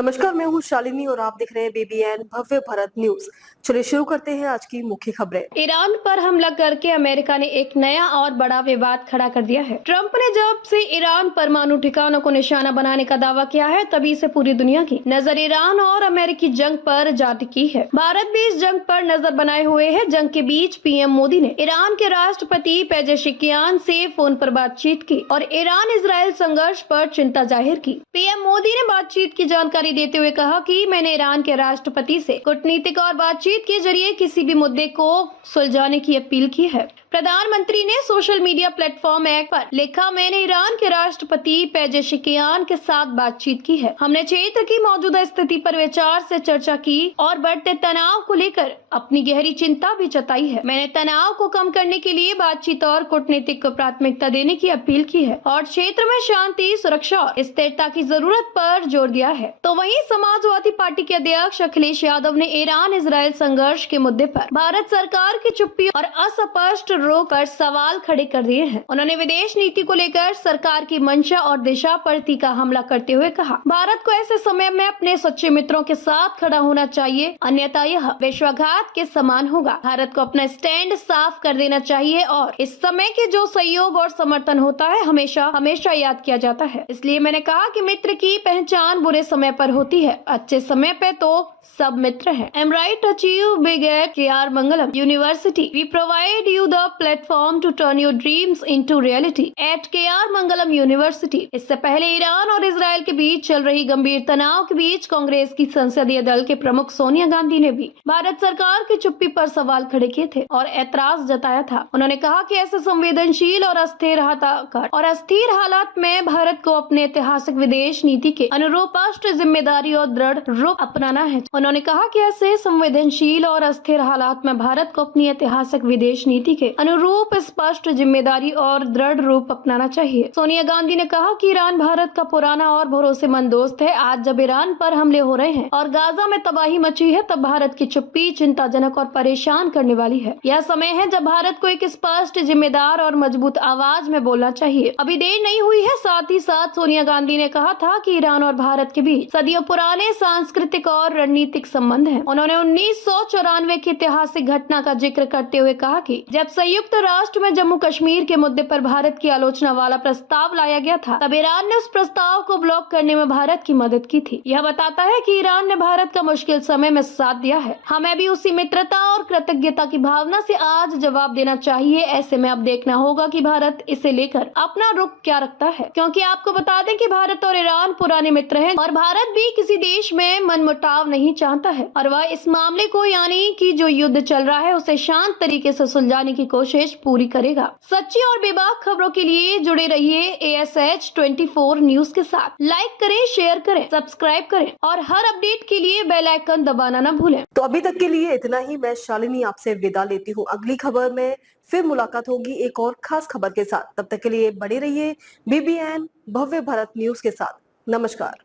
नमस्कार, मैं हूँ शालिनी और आप देख रहे हैं BBN भव्य भारत न्यूज। चलिए शुरू करते हैं आज की मुख्य खबरें। ईरान पर हमला करके अमेरिका ने एक नया और बड़ा विवाद खड़ा कर दिया है। ट्रंप ने जब से ईरान परमाणु ठिकानों को निशाना बनाने का दावा किया है, तभी से पूरी दुनिया की नजर ईरान और अमेरिकी जंग पर जा टिकी है। भारत भी इस जंग पर नजर बनाए हुए है। जंग के बीच पीएम मोदी ने ईरान के राष्ट्रपति पेजेशिकियान से फोन पर बातचीत की और ईरान इजराइल संघर्ष पर चिंता जाहिर की। पीएम मोदी ने बातचीत की जानकारी देते हुए कहा कि मैंने ईरान के राष्ट्रपति से कूटनीतिक और बातचीत के जरिए किसी भी मुद्दे को सुलझाने की अपील की है। प्रधानमंत्री ने सोशल मीडिया प्लेटफॉर्म एक्स पर लिखा, मैंने ईरान के राष्ट्रपति पेजेशिकियान के साथ बातचीत की है। हमने क्षेत्र की मौजूदा स्थिति पर विचार से चर्चा की और बढ़ते तनाव को लेकर अपनी गहरी चिंता भी जताई है। मैंने तनाव को कम करने के लिए बातचीत और कूटनीतिक को प्राथमिकता देने की अपील की है और क्षेत्र में शांति, सुरक्षा और स्थिरता की जरूरत पर जोर दिया है। तो वहीं समाजवादी पार्टी के अध्यक्ष अखिलेश यादव ने ईरान इजराइल संघर्ष के मुद्दे पर भारत सरकार की चुप्पी और असस्पष्ट रुख पर सवाल खड़े कर दिए हैं। उन्होंने विदेश नीति को लेकर सरकार की मंशा और दिशा पर तीखा हमला करते हुए कहा, भारत को ऐसे समय में अपने सच्चे मित्रों के साथ खड़ा होना चाहिए, अन्यथा यह विश्वासघात के समान होगा। भारत को अपना स्टैंड साफ कर देना चाहिए और इस समय के जो सहयोग और समर्थन होता है हमेशा हमेशा याद किया जाता है। इसलिए मैंने कहा कि मित्र की पहचान बुरे समय पर होती है, अच्छे समय पे तो सब मित्र हैं। Aim right achieve big at KR Mangalam university. We provide you the platform to turn your dreams into reality at KR Mangalam university. इससे पहले ईरान और इजराइल के बीच चल रही गंभीर तनाव के बीच कांग्रेस की संसदीय दल के प्रमुख सोनिया गांधी ने भी भारत सरकार की चुप्पी पर सवाल खड़े किए थे और ऐतराज जताया था। उन्होंने कहा कि ऐसे संवेदनशील और अस्थिर हालात में भारत को अपने ऐतिहासिक विदेश नीति के अनुरूप राष्ट्र जिम्मेदारी और दृढ़ रूप अपनाना है। उन्होंने कहा कि ऐसे संवेदनशील और अस्थिर हालात में भारत को अपनी ऐतिहासिक विदेश नीति के अनुरूप स्पष्ट जिम्मेदारी और दृढ़ रूप अपनाना चाहिए। सोनिया गांधी ने कहा कि ईरान भारत का पुराना और भरोसेमंद दोस्त है। आज जब ईरान पर हमले हो रहे हैं और गाजा में तबाही मची है, तब भारत की चुप्पी चिंताजनक और परेशान करने वाली है। यह समय है जब भारत को एक स्पष्ट, जिम्मेदार और मजबूत आवाज में बोलना चाहिए। अभी देर नहीं हुई है। साथ ही साथ सोनिया गांधी ने कहा था कि ईरान और भारत के बीच सदियों पुराने सांस्कृतिक और रणनीतिक संबंध है। उन्होंने 1994 की ऐतिहासिक घटना का जिक्र करते हुए कहा कि जब संयुक्त राष्ट्र में जम्मू कश्मीर के मुद्दे पर भारत की आलोचना वाला प्रस्ताव लाया गया था, तब ईरान ने उस प्रस्ताव को ब्लॉक करने में भारत की मदद की थी। यह बताता है कि ईरान ने भारत का मुश्किल समय में साथ दिया है। हमें भी उसी मित्रता और कृतज्ञता की भावना से आज जवाब देना चाहिए। ऐसे में अब देखना होगा कि भारत इसे लेकर अपना रुख क्या रखता है, क्योंकि आपको बता दें कि भारत और ईरान पुराने मित्र हैं और भारत भी किसी देश में मनमुटाव नहीं चाहता है और वह इस मामले को, यानी कि जो युद्ध चल रहा है, उसे शांत तरीके से सुलझाने की कोशिश पूरी करेगा। सच्ची और बेबाक खबरों के लिए जुड़े रहिए ASH 24 न्यूज के साथ। लाइक करें, शेयर करें, सब्सक्राइब करें और हर अपडेट के लिए बेल आइकन दबाना न भूलें। तो अभी तक के लिए इतना ही। मैं शालिनी आपसे विदा लेती हूँ। अगली खबर में फिर मुलाकात होगी एक और खास खबर के साथ। तब तक के लिए बने रहिए BBN भव्य भारत न्यूज के साथ। नमस्कार।